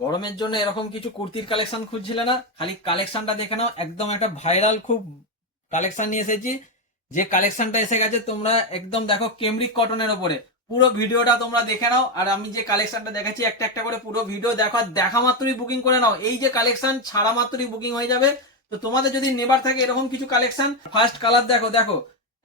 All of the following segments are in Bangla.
গরমের জন্য এরকম কিছু কুর্তির কালেকশন খুঁজছিলে না? খালি কালেকশনটা দেখে নাও, একদম একটা ভাইরাল খুব কালেকশন নিয়ে এসেছি। যে কালেকশনটা এসে গেছে তোমরা একদম দেখো কেমব্রিক কটনের ওপরে। পুরো ভিডিওটা তোমরা দেখে নাও, আর আমি যে কালেকশনটা দেখাচ্ছি একটা একটা করে পুরো ভিডিও দেখো, আর দেখা মাত্রই বুকিং করে নাও। এই যে কালেকশন ছাড়া মাত্রই বুকিং হয়ে যাবে। তো তোমাদের যদি নেবার থাকে এরকম কিছু কালেকশন, ফার্স্ট কালার দেখো, দেখো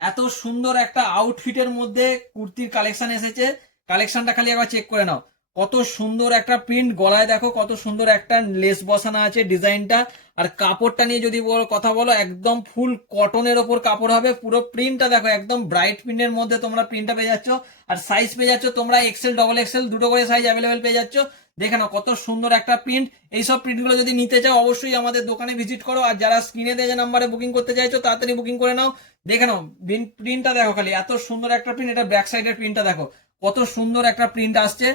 এত সুন্দর একটা আউটফিটের মধ্যে কুর্তির কালেকশন এসেছে। কালেকশনটা খালি একবার চেক করে নাও, কত সুন্দর একটা প্রিন্ট, গলায় দেখো কত সুন্দর একটা লেস বসানো আছে ডিজাইনটা। আর কাপড়টা নিয়ে যদি কথা বলো, একদম ফুল কটনের ওপর কাপড় হবে। পুরো প্রিন্টটা দেখো, একদম ব্রাইট প্রিন্টের মধ্যে তোমরা প্রিন্টটা পেয়ে যাচ্ছ। আর সাইজ পেয়ে যাচ্ছ তোমরা এক্সেল, ডবল এক্সেল দুটো করে সাইজ অ্যাভেলেবেল পেয়ে যাচ্ছ। দেখে নাও কত সুন্দর একটা প্রিন্ট। এইসব প্রিন্টগুলো যদি নিতে চাও অবশ্যই আমাদের দোকানে ভিজিট করো। আর যারা স্ক্রিনে দেওয়া যে নাম্বারে বুকিং করতে চাইছো তাড়াতাড়ি বুকিং করে নাও। দেখে নাও প্রিন্টটা দেখো, খালি এত সুন্দর একটা প্রিন্ট। এটা ব্যাক সাইডের প্রিন্টটা দেখো, কত সুন্দর একটা প্রিন্ট আসছে।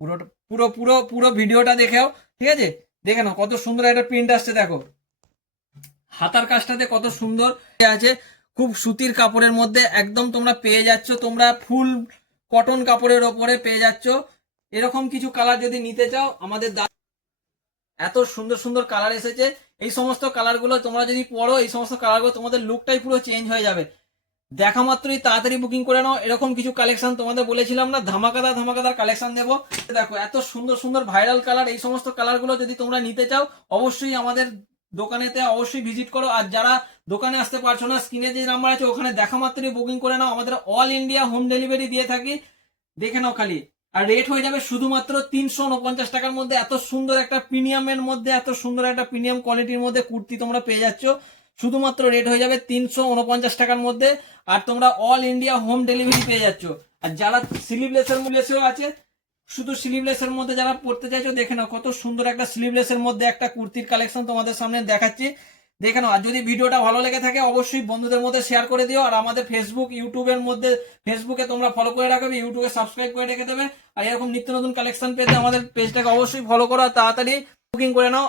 পুরো পুরো পুরো পুরো ভিডিওটা দেখেও, ঠিক আছে? দেখে নাও কত সুন্দর একটা প্রিন্ট আসছে। দেখো হাতার কাজটাতে কত সুন্দর আছে, খুব সুতির কাপড়ের মধ্যে একদম তোমরা পেয়ে যাচ্ছ। তোমরা ফুল কটন কাপড়ের ওপরে পেয়ে যাচ্ছ। এরকম কিছু কালার যদি নিতে চাও আমাদের এত সুন্দর সুন্দর কালার এসেছে। এই সমস্ত কালারগুলো তোমরা যদি পরো, এই সমস্ত কালারগুলো তোমাদের লুকটাই পুরো চেঞ্জ হয়ে যাবে। দেখা মাত্রই তাড়াতাড়ি বুকিং করে নাও। এরকম কিছু কালেকশন তোমাদের বলেছিলাম না, ধামাকাদার ধামাকাদার কালেকশন দেবো। দেখো এত সুন্দর সুন্দর ভাইরাল কালার, এই সমস্ত কালারগুলো যদি তোমরা নিতে চাও অবশ্যই আমাদের দোকানেতে অবশ্যই ভিজিট করো। আর যারা দোকানে আসতে পারছো না, স্ক্রিনে যে নাম্বার আছে ওখানে দেখা মাত্রই বুকিং করে নাও। আমাদের অল ইন্ডিয়া হোম ডেলিভারি দিয়ে থাকি, দেখে নাও খালি। আর রেট হয়ে যাবে শুধুমাত্র 349 টাকার মধ্যে। এত সুন্দর একটা প্রিমিয়ামের মধ্যে, এত সুন্দর একটা প্রিমিয়াম কোয়ালিটির মধ্যে কুর্তি তোমরা পেয়ে যাচ্ছ। শুধুমাত্র রেট হয়ে যাবে 349 টাকার মধ্যে। আর তোমরা অল ইন্ডিয়া হোম ডেলিভারি পেয়ে যাচ্ছ। আর যারা স্লিভলেসের মূল্যেও আছে, শুধু স্লিভলেসের মধ্যে যারা পড়তে চাইছো, দেখে নাও কত সুন্দর একটা স্লিভলেসের মধ্যে একটা কুর্তির কালেকশন তোমাদের সামনে দেখাচ্ছি। দেখে নাও। আর যদি ভিডিওটা ভালো লেগে থাকে অবশ্যই বন্ধুদের মধ্যে শেয়ার করে দিও। আর আমাদের ফেসবুক ইউটিউবের মধ্যে, ফেসবুকে তোমরা ফলো করে রাখবে, ইউটিউবে সাবস্ক্রাইব করে রেখে দেবে। আর এরকম নিত্য নতুন কালেকশন পেতে আমাদের পেজটাকে অবশ্যই ফলো করো। আর তাড়াতাড়ি বুকিং করে নাও।